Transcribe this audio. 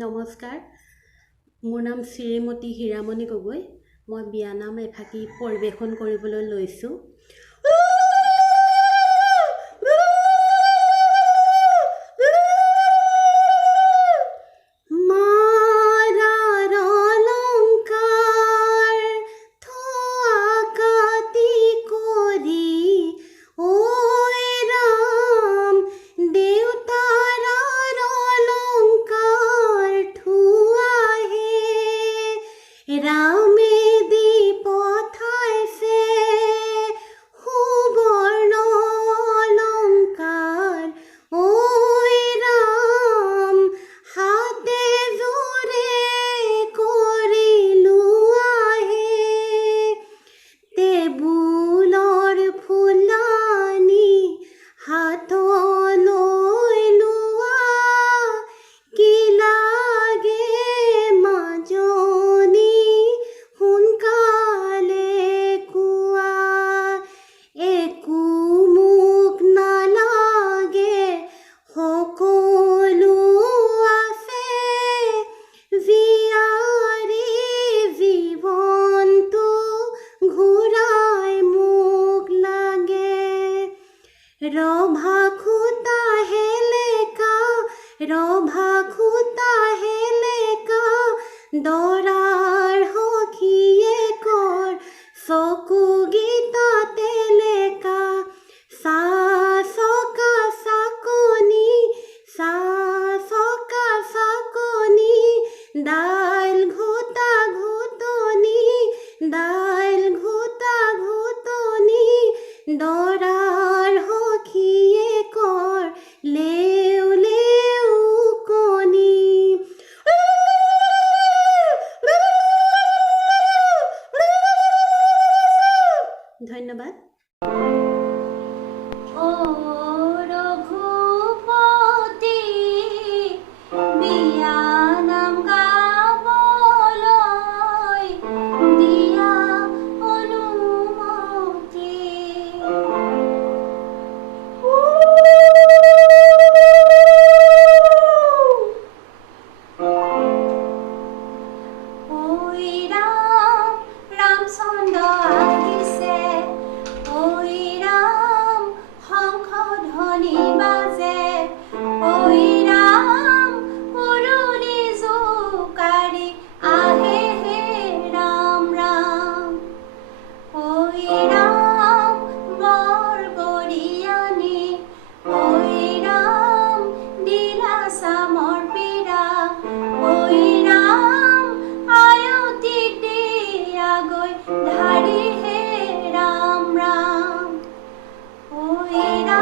নমস্কাৰ, মোৰ নাম শ্ৰীমতী হীৰামণি গগৈ। মই বিয়ানাম এফাকি পৰিৱেশন কৰিবলৈ লৈছোঁ। ৰভা খুটা হেলেকা দৰাৰ সখীয়ে কৰ চকু গীতা তেলেকা চা চকা চাকনি চা চকা চাকনি দাইল ঘোটা ঘোটনি দাইল ঘোটা ঘোটনি দৰাৰ সখীয়ে কৰ লেও লেও কণী। ধন্যবাদ। ৰঘুপতি বিয়ানাম গাবলৈ দিয়া অনুমতি। ঐ ৰাম ৰামচন্দ্ৰ আহিছে, ঐ ৰাম শংখ ধ্বনি বাজে, ঐ ৰাম পুৰণি জোকাৰি আহে হে ৰাম ৰাম। ঐ ৰাম বৰ গৰিয়ানি, ঐ ৰাম দিলা চামৰ পীৰা, ঐ ৰাম আয়তিক দিয়াগৈ ধাৰি হে ৰাম ৰাম। ঐ ৰাম